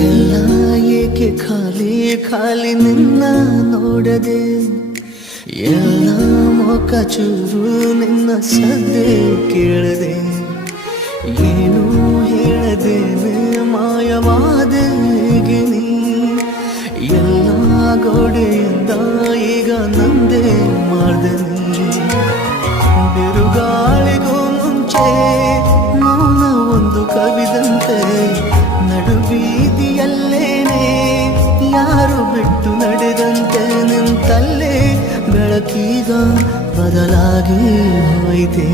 ಎಲ್ಲ ಏಕೆ ಖಾಲಿ ಖಾಲಿ ನಿನ್ನ ನೋಡದೆ, ಎಲ್ಲ ಮೊಕ ಚೂರು ನಿನ್ನ ಸದ್ದೆ ಕೇಳದೆ, ಏನು ಹೇಳದೇನೆ ಮಾಯವಾದೆ ಗಿನಿ, ಎಲ್ಲ ಗೋಡೆಯಿಂದ ಈಗ ನಂದೇ ಮಾಡ್ದೆ ನೀ. ಬಿರುಗಾಳಿಗೂ ಮುಂಚೆ ಮೌನ ಒಂದು ಕವಿದಂತೆ, ನಡುಬೀದಿಯಲ್ಲೇನೆ ಯಾರು ಬಿಟ್ಟು ನಡೆದಂತೆ ನಿಂತಲ್ಲೇ ಬೆಳಕೀಗ ಬದಲಾಗಿ ಹೋಯಿತೆ.